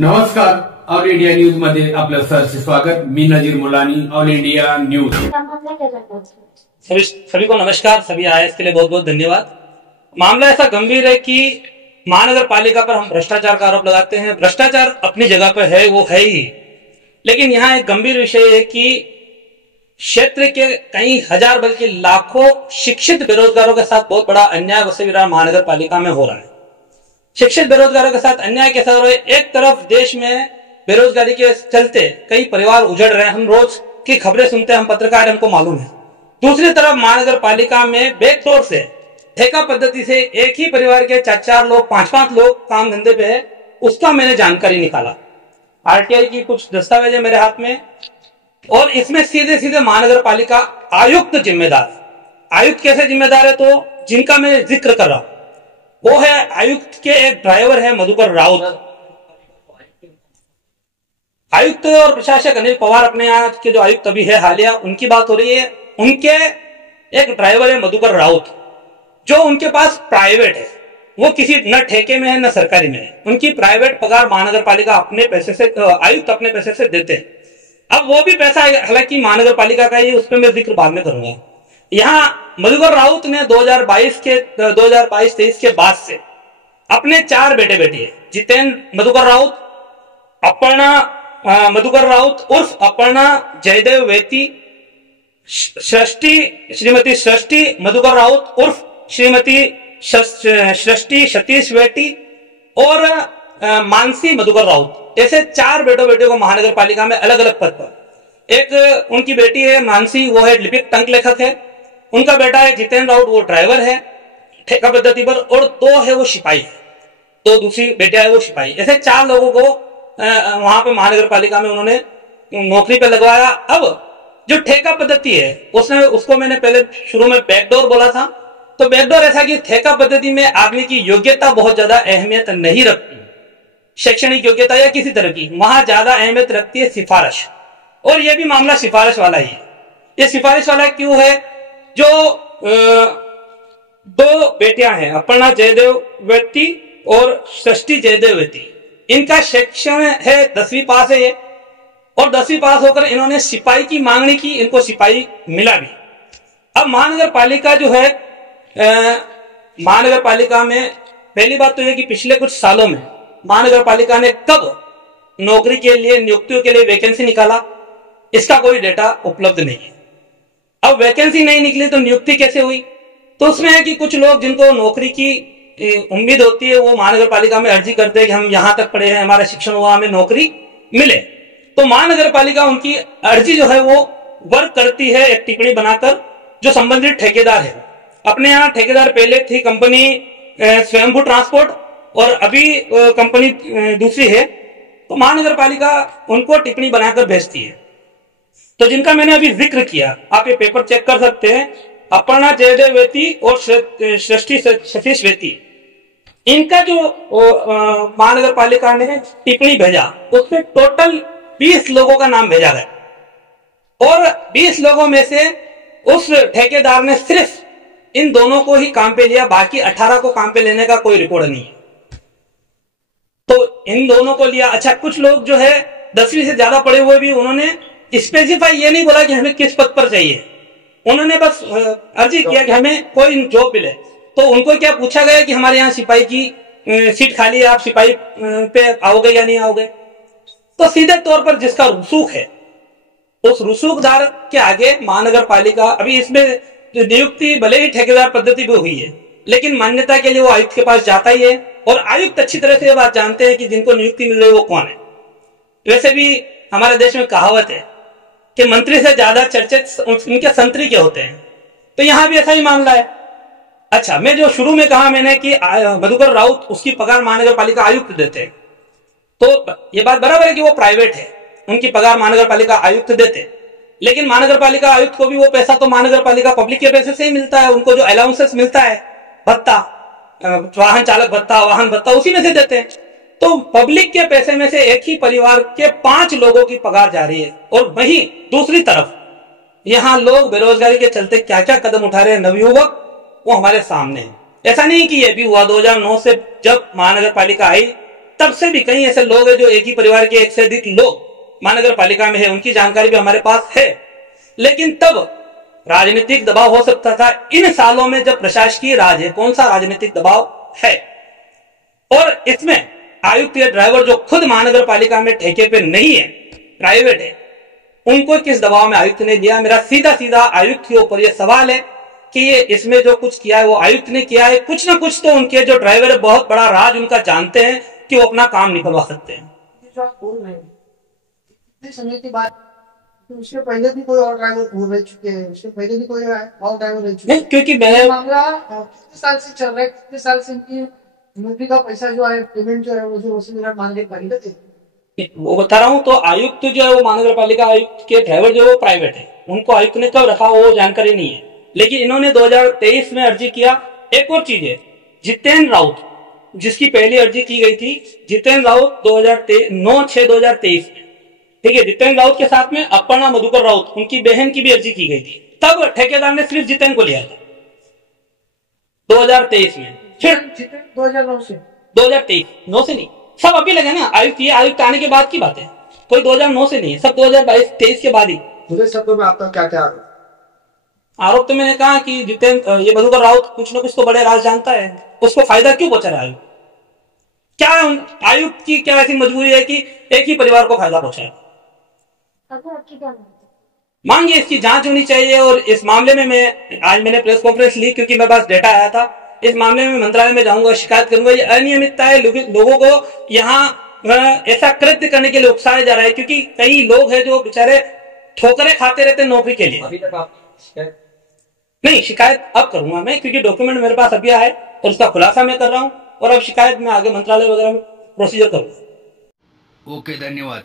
नमस्कार, all India news मध्ये आपलं सहर्ष स्वागत। मी नजीर मुलानी, ऑल इंडिया न्यूज। सभी को नमस्कार। सभी आए इसके लिए बहुत बहुत धन्यवाद। मामला ऐसा गंभीर है कि महानगर पालिका पर हम भ्रष्टाचार का आरोप लगाते हैं। भ्रष्टाचार अपनी जगह पर है, वो है ही, लेकिन यहाँ एक गंभीर विषय है कि क्षेत्र के कई हजार बल्कि लाखों शिक्षित बेरोजगारों के साथ बहुत बड़ा अन्याय वसई विरार महानगर पालिका में हो रहा है। शिक्षित बेरोजगारों के साथ अन्याय कैसा हो रहा है? एक तरफ देश में बेरोजगारी के चलते कई परिवार उजड़ रहे हैं, हम रोज की खबरें सुनते हैं, हम पत्रकार, हमको मालूम है। दूसरी तरफ महानगर पालिका में बैकडोर से ठेका पद्धति से एक ही परिवार के 4-4 लोग, 5-5 लोग काम धंधे पे है, उसका मैंने जानकारी निकाला। आरटीआई की कुछ दस्तावेज है मेरे हाथ में, और इसमें सीधे सीधे महानगर पालिका आयुक्त जिम्मेदार। आयुक्त कैसे जिम्मेदार है? तो जिनका मैं जिक्र कर रहा हूं वो है आयुक्त के एक ड्राइवर है मधुकर राउत। आयुक्त और प्रशासक अनिल पवार अपने यहाँ के जो आयुक्त अभी है हालिया, उनकी बात हो रही है। उनके एक ड्राइवर है मधुकर राउत, जो उनके पास प्राइवेट है, वो किसी न ठेके में है न सरकारी में है। उनकी प्राइवेट पगार महानगर पालिका अपने पैसे से, आयुक्त अपने पैसे से देते हैं। अब वो भी पैसा हालांकि महानगर पालिका का ही, उस पर मैं जिक्र बाद में करूंगा। यहाँ मधुकर राउत ने 2022-23 के बाद से अपने 4 बेटे बेटी है, जितेंद्र मधुकर राउत, अपर्णा मधुकर राउत उर्फ अपर्णा जयदेव वेती, श्रीमती सृष्टि मधुकर राउत उर्फ श्रीमती सृष्टि सतीश वेटी, और मानसी मधुकर राउत। ऐसे 4 बेटों को महानगर पालिका में अलग अलग पद पर। एक उनकी बेटी है मानसी, वो है लिपिक टंक लेखक है। उनका बेटा है जितेंद्र राउत, वो ड्राइवर है ठेका पद्धति पर, और 2 है वो सिपाही है, 2 दूसरी बेटियां है वो सिपाही। ऐसे 4 लोगों को वहां पे महानगर पालिका में उन्होंने नौकरी पे लगवाया। अब जो ठेका पद्धति है उसको मैंने पहले शुरू में बैकडोर बोला था। तो बैकडोर ऐसा कि ठेका पद्धति में आदमी की योग्यता बहुत ज्यादा अहमियत नहीं रखती, शैक्षणिक योग्यता या किसी तरह की, वहां ज्यादा अहमियत रखती है सिफारिश। और यह भी मामला सिफारिश वाला ही है। ये सिफारिश वाला क्यों है? जो 2 बेटियां हैं, अपर्णा जयदेव वेती और सृष्टि जयदेव वेती, इनका शिक्षण है 10वीं पास है ये, और 10वीं पास होकर इन्होंने सिपाही की मांगनी की, इनको सिपाही मिला भी। अब महानगर पालिका जो है, महानगर पालिका में पहली बात तो यह कि पिछले कुछ सालों में महानगर पालिका ने कब नौकरी के लिए, नियुक्तियों के लिए वैकेंसी निकाला, इसका कोई डेटा उपलब्ध नहीं है। अब वैकेंसी नहीं निकली तो नियुक्ति कैसे हुई? तो उसमें है कि कुछ लोग जिनको नौकरी की उम्मीद होती है, वो महानगर पालिका में अर्जी करते हैं कि हम यहां तक पढ़े हैं, हमारा शिक्षण हुआ, हमें नौकरी मिले। तो महानगर पालिका उनकी अर्जी जो है वो वर्क करती है एक टिप्पणी बनाकर, जो संबंधित ठेकेदार है। अपने यहाँ ठेकेदार पहले थी कंपनी स्वयंभू ट्रांसपोर्ट, और अभी कंपनी दूसरी है। तो महानगर पालिका उनको टिप्पणी बनाकर भेजती है। तो जिनका मैंने अभी जिक्र किया, आप ये पेपर चेक कर सकते हैं, अपर्णा जयदेव वेती और सृष्टि सतीश वेती, इनका जो महानगर पालिका ने टिप्पणी भेजा, उसमें टोटल 20 लोगों का नाम भेजा गया, और 20 लोगों में से उस ठेकेदार ने सिर्फ इन दोनों को ही काम पे लिया, बाकी 18 को काम पे लेने का कोई रिकॉर्ड नहीं है। तो इन दोनों को लिया। अच्छा, कुछ लोग जो है 10वीं से ज्यादा पढ़े हुए भी, उन्होंने स्पेसिफाई ये नहीं बोला कि हमें किस पद पर चाहिए, उन्होंने बस अर्जी किया कि हमें कोई जॉब मिले। तो उनको क्या पूछा गया कि हमारे यहाँ सिपाही की सीट खाली है, आप सिपाही पे आओगे या नहीं आओगे? तो सीधे तौर पर जिसका रुसूख है, उस रुसूखदार के आगे महानगर पालिका, अभी इसमें जो नियुक्ति भले ही ठेकेदार पद्धति भी हुई है, लेकिन मान्यता के लिए वो आयुक्त के पास जाता ही है, और आयुक्त अच्छी तरह से ये बात जानते हैं कि जिनको नियुक्ति मिल रही है वो कौन है। वैसे भी हमारे देश में कहावत है कि मंत्री से ज्यादा चर्चित उनके संतरी के होते हैं। तो यहां भी ऐसा ही मामला है। अच्छा, मैं जो शुरू में कहा मैंने कि मधुकर राउत, उसकी पगार महानगर पालिका आयुक्त देते हैं, तो ये बात बराबर है कि वो प्राइवेट है, उनकी पगार महानगर पालिका आयुक्त देते। लेकिन महानगर पालिका आयुक्त को भी वो पैसा तो महानगर पालिका पब्लिक के पैसे से ही मिलता है। उनको जो अलाउंसेस मिलता है, भत्ता, वाहन चालक भत्ता, वाहन भत्ता, उसी में से देते हैं। तो पब्लिक के पैसे में से एक ही परिवार के 5 लोगों की पगार जा रही है, और वहीं दूसरी तरफ यहाँ लोग बेरोजगारी के चलते क्या क्या कदम उठा रहे हैं नवयुवक, वो हमारे सामने है। ऐसा नहीं कि ये भी हुआ 2009 से जब महानगर पालिका आई तब से भी कई ऐसे लोग हैं जो एक ही परिवार के एक से अधिक लोग महानगर पालिका में है, उनकी जानकारी भी हमारे पास है। लेकिन तब राजनीतिक दबाव हो सकता था। इन सालों में जब प्रशासकीय राज है, कौन सा राजनीतिक दबाव है? और इसमें आयुक्त या ड्राइवर जो खुद महानगर पालिका में ठेके पे नहीं है, प्राइवेट है, उनको किस दबाव में आयुक्त ने दिया? मेरा सीधा सीधा आयुक्त के ऊपर यह सवाल है कि ये इसमें जो कुछ किया है वो आयुक्त ने किया है। कुछ ना कुछ तो उनके जो ड्राइवर है बहुत बड़ा राज उनका जानते हैं कि वो अपना काम निकलवा सकते हैं। जो आप बोल रहे हैं इतने समय के बाद, तो उसके पहले भी कोई और ड्राइवर रह चुके हैं, उसके पहले भी कोई और ड्राइवर रह चुके हैं। क्योंकि मैं मामला कितने साल से चल रहा है, कितने साल से इनकी नौकरी का पैसा जो है, पेमेंट जो है, वो जो वसूल महानगर पालिका थे, वो बता रहा हूं। तो आयुक्त जो है वो महानगर पालिका आयुक्त के ड्राइवर जो है वो प्राइवेट है, उनको आयुक्त ने कब रखा वो जानकारी नहीं है। लेकिन इन्होंने 2023 में अर्जी किया। एक और चीज है, जितेंद्र राउत जिसकी पहली अर्जी की गई थी, जितेंद्र राउत 9/6/2023 में, ठीक है, जितेंद्र राउत के साथ में अपर्णा मधुकर राउत उनकी बहन की भी अर्जी की गई थी। तब ठेकेदार ने सिर्फ जितेंद्र को लिया था 2023 में। फिर 2009 से 2023 9 से नहीं, सब अभी लगे ना। आयुक्त आने के बाद की बात है, कोई 2009 से नहीं है, सब 2022-23 के बाद ही। पूरे शब्दों में आपका क्या क्या आरोप तो मैंने कहा कि जितेंद्र ये मधुकर राउत कुछ ना कुछ तो बड़े राज जानता है, उसको फायदा क्यों पहुंचा रहा है आयुक्त? क्या आयुक्त की क्या ऐसी मजबूरी है कि एक ही परिवार को फायदा पहुंचाए? मांग ये इसकी जांच होनी चाहिए। और इस मामले में मैंने प्रेस कॉन्फ्रेंस ली क्योंकि मेरे पास डेटा आया था। इस मामले में मंत्रालय में जाऊंगा, शिकायत करूंगा। ये अनियमितता है, लोगों को यहाँ ऐसा कृत्य करने के लिए उकसाया जा रहा है क्योंकि कई लोग हैं जो बेचारे ठोकरें खाते रहते नौकरी के लिए। अभी तक आप शिकायत नहीं, शिकायत अब करूंगा मैं क्योंकि डॉक्यूमेंट मेरे पास अभी आया है और उसका खुलासा मैं कर रहा हूं और अब शिकायत में आगे मंत्रालय वगैरह में प्रोसीजर करूंगा। ओके, धन्यवाद।